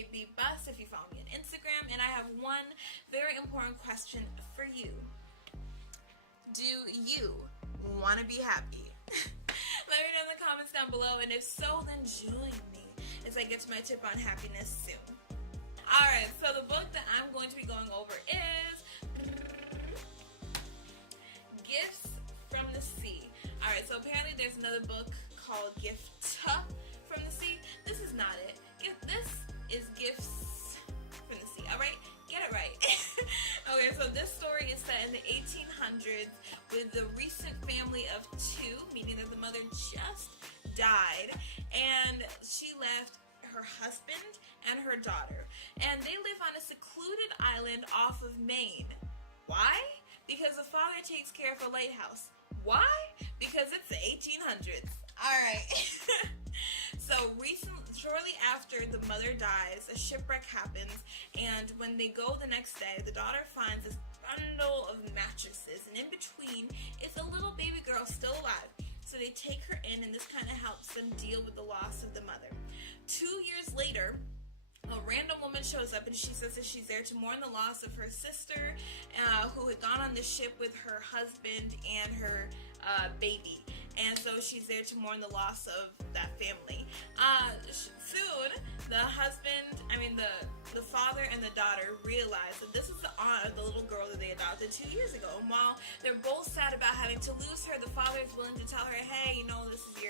JB Bus if you follow me on Instagram, and I have one very important question for you. Do you want to be happy? Let me know in the comments down below, and if so, then join me as I get to my tip on happiness soon. Alright, so the book that I'm going to be going over is Gifts from the Sea. Alright, so apparently there's another book called Gift from the Sea. This is not it. This is Gifts from the Sea. Alright, get it right. Okay, so this story is set in the 1800s with the recent family of two, meaning that the mother just died, and she left her husband and her daughter, and they live on a secluded island off of Maine. Why? Because the father takes care of a lighthouse. Why? Because it's the 1800s. Alright. So shortly after the mother dies, a shipwreck happens, and when they go the next day, the daughter finds this bundle of mattresses, and in between is a little baby girl still alive. So they take her in, and this kind of helps them deal with the loss of the mother. 2 years later, a random woman shows up, and she says that she's there to mourn the loss of her sister, who had gone on the ship with her husband and her baby. And so she's there to mourn the loss of that family. Soon, the father and the daughter realize that this is the aunt of the little girl that they adopted 2 years ago. And while they're both sad about having to lose her, the father is willing to tell her, hey, you know, this is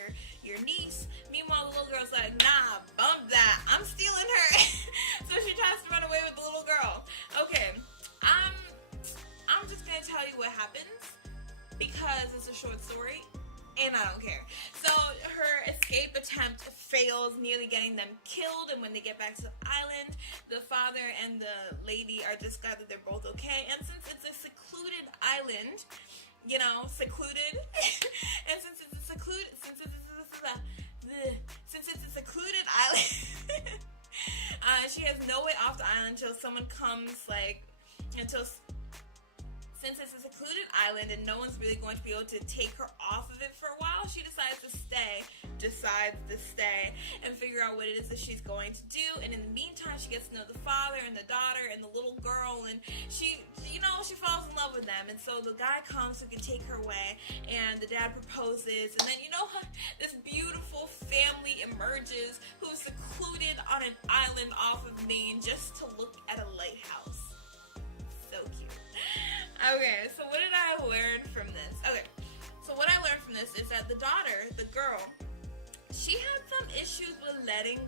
your niece. Meanwhile, the little girl's like, nah, bump that. I'm stealing her. So she tries to run away with the little girl. Okay, I'm just going to tell you what happens because it's a short story. And I don't care. So her escape attempt fails, nearly getting them killed. And when they get back to the island, the father and the lady are just glad that they're both okay. And since it's a secluded island, you know, secluded, and since it's a secluded island, she has no way off the island until someone comes, since it's a secluded island and no one's really going to be able to take her off of it for a while, she decides to stay and figure out what it is that she's going to do. And in the meantime, she gets to know the father and the daughter and the little girl, and she falls in love with them. And so the guy comes who can take her away, and the dad proposes, and then this beautiful family emerges who's secluded on an island off of Maine just to look at a lighthouse. So cute. Okay, so what did I learn from this? Okay, so what I learned from this is that the daughter, the girl, she had some issues with letting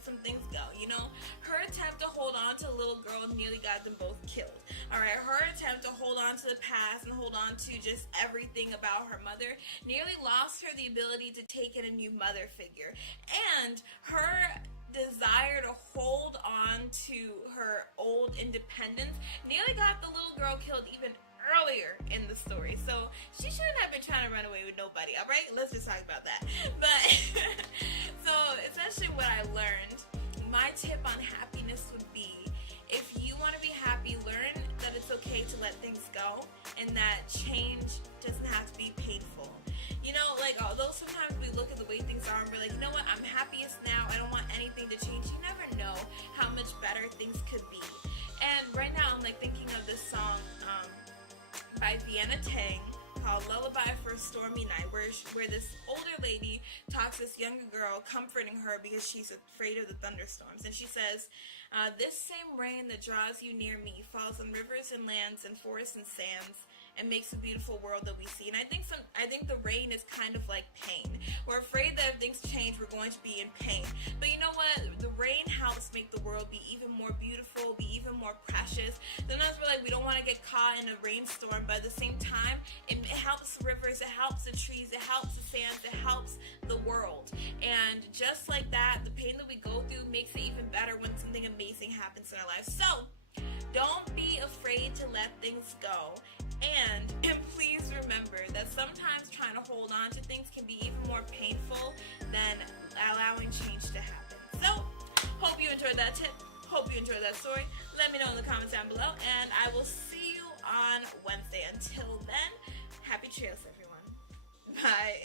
some things go. You know, her attempt to hold on to the little girl nearly got them both killed. Alright, her attempt to hold on to the past and hold on to just everything about her mother nearly lost her the ability to take in a new mother figure. And her desire to hold on to her old independence nearly got the little girl killed even earlier in the story. So she shouldn't have been trying to run away with nobody, alright? Let's just talk about that. But so essentially what I learned, my tip on happiness would be, if you want to be happy, learn that it's okay to let things go and that change doesn't have to be painful. You know, although sometimes we look at the way things are and we're like, you know what, I'm happiest now, I don't want anything to change. You never know how much better things could be. And right now I'm thinking of this song by Vienna Teng called Lullaby for a Stormy Night, where this older lady talks to this younger girl, comforting her because she's afraid of the thunderstorms. And she says, this same rain that draws you near me falls on rivers and lands and forests and sands and makes a beautiful world that we see. And I think the rain is kind of like pain. We're afraid that if things change, we're going to be in pain. But you know what? The rain helps make the world be even more beautiful, be even more precious. Sometimes we're like, we don't want to get caught in a rainstorm, but at the same time, it helps the rivers, it helps the trees, it helps the sands, it helps the world. And just like that, the pain that we go through makes it even better when something amazing happens in our lives. So, don't be afraid to let things go. And please remember that sometimes trying to hold on to things can be even more painful than allowing change to happen. So, hope you enjoyed that tip. Hope you enjoyed that story. Let me know in the comments down below, and I will see you on Wednesday. Until then, happy trails, everyone. Bye.